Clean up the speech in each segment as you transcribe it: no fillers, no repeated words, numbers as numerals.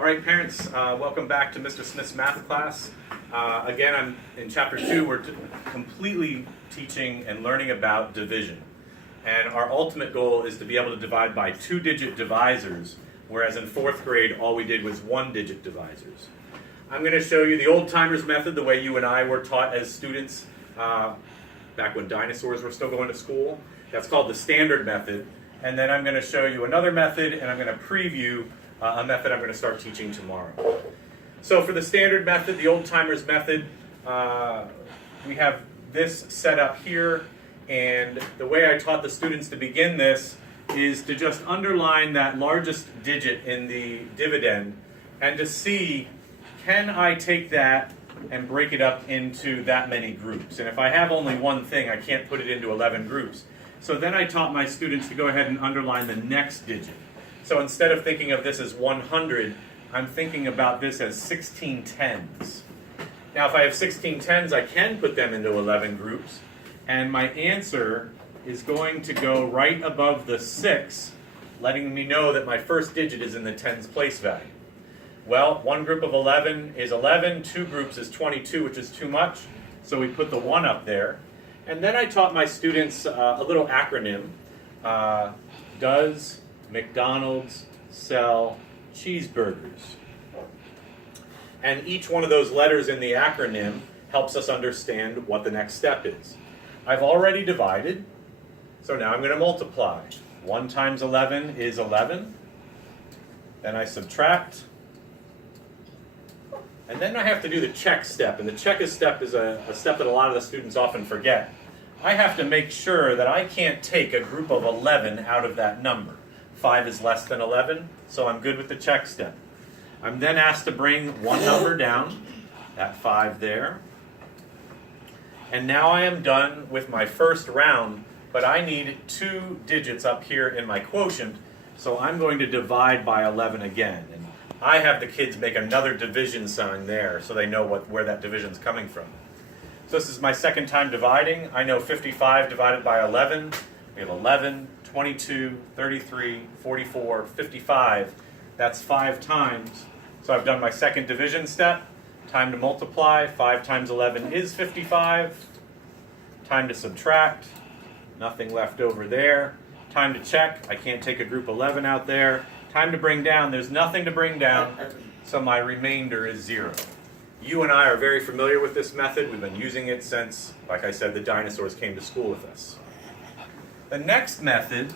All right, parents, welcome back to Mr. Smith's math class. Again, I'm in chapter 2. We're completely teaching and learning about division. And our ultimate goal is to be able to divide by 2-digit divisors, whereas in 4th grade, all we did was 1-digit divisors. I'm going to show you the old-timers method, the way you and I were taught as students back when dinosaurs were still going to school. That's called the standard method. And then I'm going to show you another method, and I'm going to preview a method I'm going to start teaching tomorrow. So for the standard method, the old-timers method, we have this set up here, and the way I taught the students to begin this is to just underline that largest digit in the dividend and to see, can I take that and break it up into that many groups? And if I have only one thing, I can't put it into 11 groups. So then I taught my students to go ahead and underline the next digit. So instead of thinking of this as 100, I'm thinking about this as 16 tens. Now if I have 16 tens, I can put them into 11 groups, and my answer is going to go right above the 6, letting me know that my first digit is in the tens place value. Well, one group of 11 is 11, two groups is 22, which is too much, so we put the 1 up there. And then I taught my students a little acronym. Does McDonald's sell cheeseburgers? And each one of those letters in the acronym helps us understand what the next step is. I've already divided, so now I'm going to multiply. 1 times 11 is 11. Then I subtract. And then I have to do the check step, and the check step is a step that a lot of the students often forget. I have to make sure that I can't take a group of 11 out of that number. 5 is less than 11, so I'm good with the check step. I'm then asked to bring one number down, that 5 there. And now I am done with my first round, but I need 2 digits up here in my quotient, so I'm going to divide by 11 again. And I have the kids make another division sign there so they know where that division is coming from. So this is my second time dividing. I know 55 divided by 11. We have 11, 22, 33, 44, 55. That's 5 times. So I've done my second division step. Time to multiply. 5 times 11 is 55. Time to subtract. Nothing left over there. Time to check. I can't take a group 11 out there. Time to bring down. There's nothing to bring down, so my remainder is 0. You and I are very familiar with this method. We've been using it since, like I said, the dinosaurs came to school with us. The next method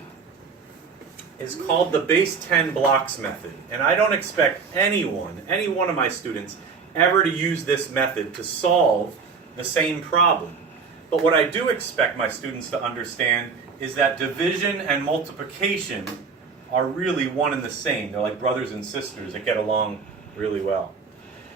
is called the base 10 blocks method. And I don't expect any one of my students, ever to use this method to solve the same problem. But what I do expect my students to understand is that division and multiplication are really one and the same. They're like brothers and sisters that get along really well.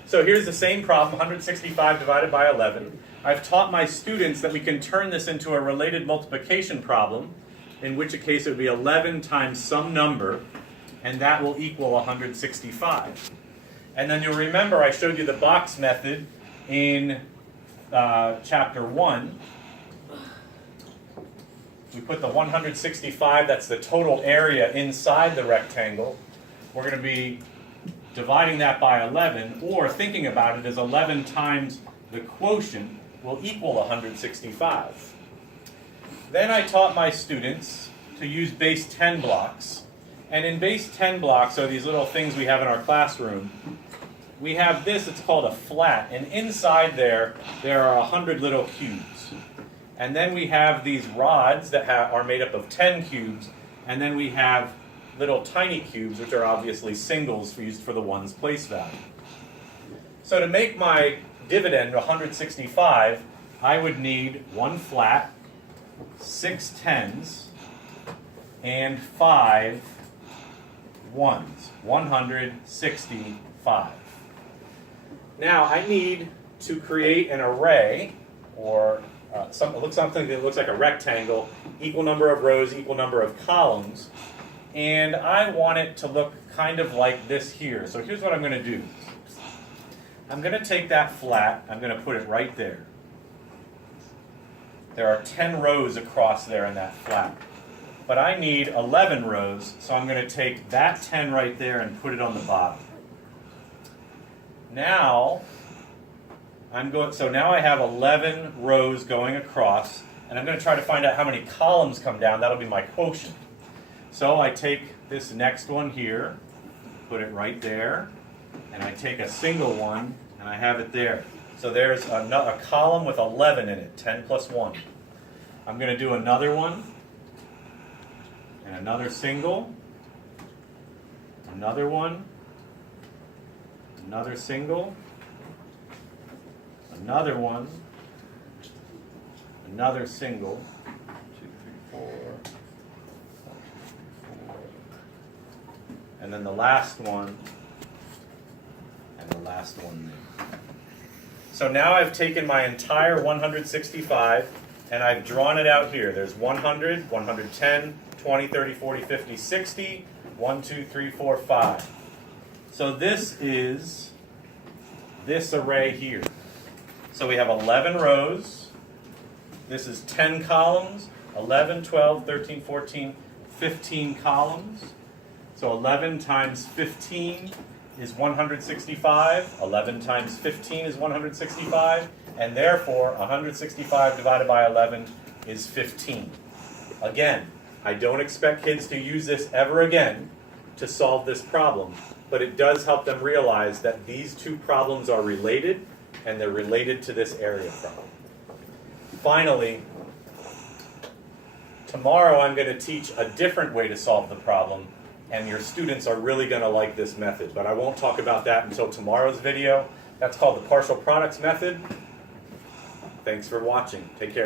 So here's the same problem, 165 divided by 11. I've taught my students that we can turn this into a related multiplication problem, in which case it would be 11 times some number, and that will equal 165. And then you'll remember I showed you the box method in chapter 1. We put the 165, that's the total area inside the rectangle. We're going to be dividing that by 11, or thinking about it as 11 times the quotient will equal 165. Then I taught my students to use base 10 blocks. And in base 10 blocks, so these little things we have in our classroom, we have this, it's called a flat, and inside there are 100 little cubes. And then we have these rods that are made up of 10 cubes, and then we have little tiny cubes, which are obviously singles used for the ones place value. So to make my dividend 165, I would need 1 flat, 6 tens, and 5 ones. 165. Now I need to create an array, or something that looks like a rectangle, equal number of rows, equal number of columns. And I want it to look kind of like this here. So here's what I'm going to do. I'm going to take that flat, I'm going to put it right there. There are 10 rows across there in that flat. But I need 11 rows, so I'm going to take that 10 right there and put it on the bottom. Now, so now I have 11 rows going across, and I'm going to try to find out how many columns come down. That'll be my quotient. So I take this next one here, put it right there, and I take a single one, and I have it there. So there's a column with 11 in it, 10 plus 1. I'm going to do another one, and another single, another one, another single, another one, another single, 2, 3, 4, 1, 2, 3, 4, and then the last one, and the last one there. So now I've taken my entire 165 and I've drawn it out here. There's 100, 110, 20, 30, 40, 50, 60, 1, 2, 3, 4, 5. So this is this array here. So we have 11 rows. This is 10 columns, 11, 12, 13, 14, 15 columns. So 11 times 15 is 165. 11 times 15 is 165. And therefore, 165 divided by 11 is 15. Again, I don't expect kids to use this ever again to solve this problem, but it does help them realize that these two problems are related, and they're related to this area problem. Finally, tomorrow I'm going to teach a different way to solve the problem, and your students are really going to like this method, but I won't talk about that until tomorrow's video. That's called the partial products method. Thanks for watching. Take care.